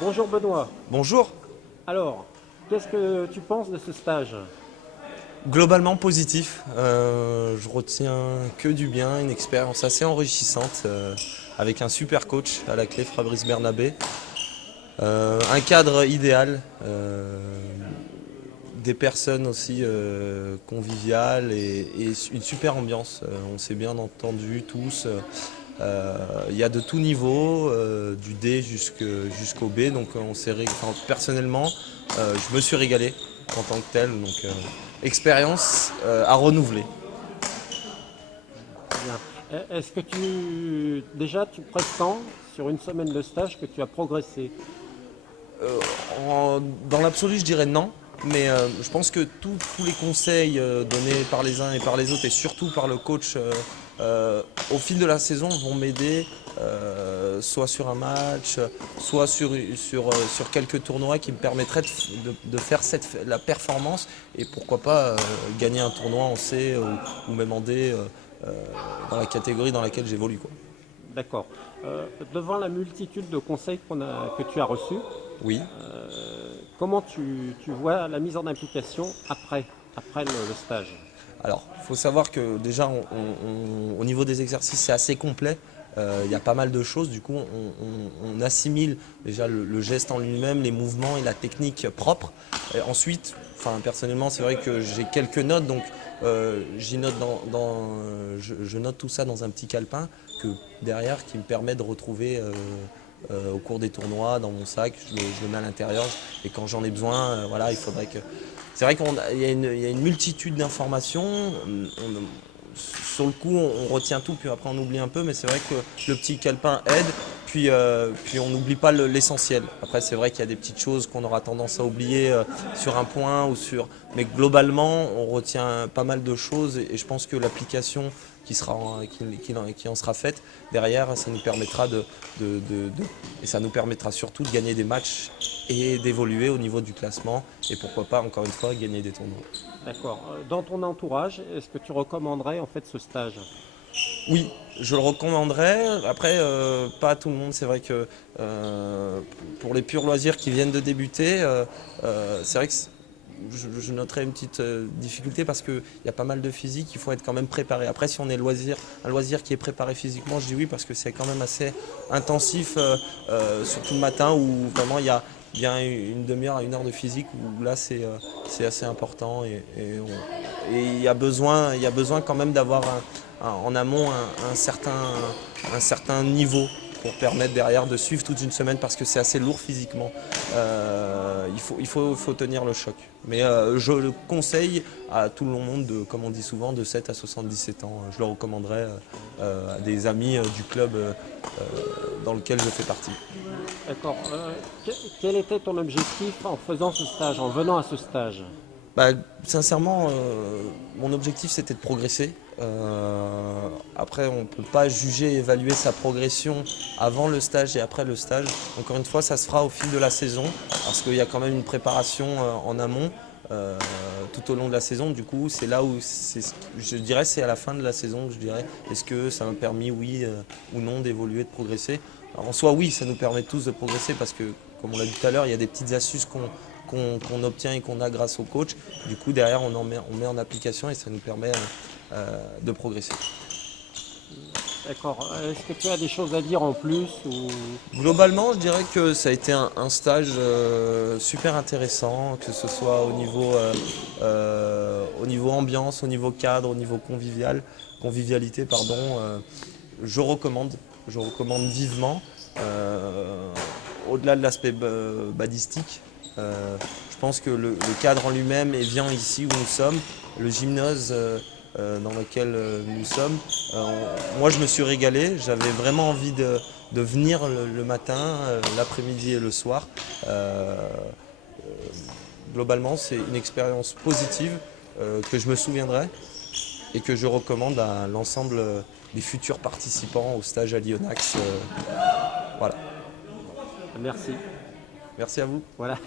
Bonjour Benoît. Bonjour. Alors, qu'est-ce que tu penses de ce stage? Globalement positif. Je retiens que du bien, une expérience assez enrichissante avec un super coach à la clé, Fabrice Bernabé. Un cadre idéal, des personnes aussi conviviales et une super ambiance. On s'est bien entendu tous. Il y a de tout niveau, du D jusqu'au B. Donc personnellement, je me suis régalé en tant que tel. Donc expérience à renouveler. Bien. Est-ce que tu pressens sur une semaine de stage que tu as progressé? Dans l'absolu, je dirais non. Mais je pense que tous les conseils donnés par les uns et par les autres, et surtout par le coach au fil de la saison, vont m'aider soit sur un match, soit sur quelques tournois qui me permettraient de faire la performance et pourquoi pas gagner un tournoi en C ou même en D dans la catégorie dans laquelle j'évolue, quoi. D'accord. Devant la multitude de conseils que tu as reçus, Oui. comment tu vois la mise en application après le stage? Alors, il faut savoir que déjà, au niveau des exercices, c'est assez complet. Il y a pas mal de choses. Du coup, on assimile déjà le geste en lui-même, les mouvements et la technique propre. Et ensuite, enfin, personnellement, c'est vrai que j'ai quelques notes. Donc, j'y note je note tout ça dans un petit calepin que derrière, qui me permet de retrouver au cours des tournois dans mon sac. Je le mets à l'intérieur. Et quand j'en ai besoin, voilà, il faudrait que c'est vrai qu'il y a une multitude d'informations. Sur le coup, on retient tout, puis après on oublie un peu, mais c'est vrai que le petit calepin aide, puis on n'oublie pas l'essentiel. Après, c'est vrai qu'il y a des petites choses qu'on aura tendance à oublier sur un point ou sur. Mais globalement, on retient pas mal de choses et je pense que l'application qui en sera faite, derrière, ça nous permettra et ça nous permettra surtout de gagner des matchs et d'évoluer au niveau du classement et pourquoi pas encore une fois gagner des tournois. D'accord. Dans ton entourage, est-ce que tu recommanderais en fait ce stage? Oui, je le recommanderais. Après, pas à tout le monde. C'est vrai que pour les purs loisirs qui viennent de débuter, c'est vrai que je noterais une petite difficulté parce qu'il y a pas mal de physique, il faut être quand même préparé. Après, si on est un loisir qui est préparé physiquement, je dis oui parce que c'est quand même assez intensif, surtout le matin où vraiment il y a bien une demi-heure à une heure de physique où là c'est assez important et il y a besoin quand même d'avoir en amont un certain niveau pour permettre derrière de suivre toute une semaine parce que c'est assez lourd physiquement. Il faut tenir le choc. Mais je le conseille à tout le monde, comme on dit souvent, de 7 à 77 ans. Je le recommanderais à des amis du club dans lequel je fais partie. D'accord. Quel était ton objectif en faisant ce stage, en venant à ce stage? Bah, sincèrement, mon objectif c'était de progresser. Après, on ne peut pas juger et évaluer sa progression avant le stage et après le stage. Encore une fois, ça se fera au fil de la saison parce qu'il y a quand même une préparation en amont tout au long de la saison. Du coup, c'est là où je dirais c'est à la fin de la saison que je dirais est-ce que ça m'a permis, oui ou non, d'évoluer, de progresser. Alors, en soi, oui, ça nous permet tous de progresser parce que, comme on l'a dit tout à l'heure, il y a des petites astuces qu'on obtient et qu'on a grâce au coach. Du coup, derrière, on met en application et ça nous permet de progresser. D'accord. Est-ce que tu as des choses à dire en plus ou... Globalement, je dirais que ça a été un stage super intéressant, que ce soit au niveau ambiance, au niveau cadre, au niveau convivialité, pardon. Je recommande, je recommande vivement. Au-delà de l'aspect badistique, je pense que le cadre en lui-même est bien ici où nous sommes. Le gymnase dans lequel nous sommes. Moi, je me suis régalé. J'avais vraiment envie de venir le matin, l'après-midi et le soir. Globalement, c'est une expérience positive que je me souviendrai et que je recommande à l'ensemble des futurs participants au stage à Lyonax. Voilà. Merci. Merci à vous. Voilà.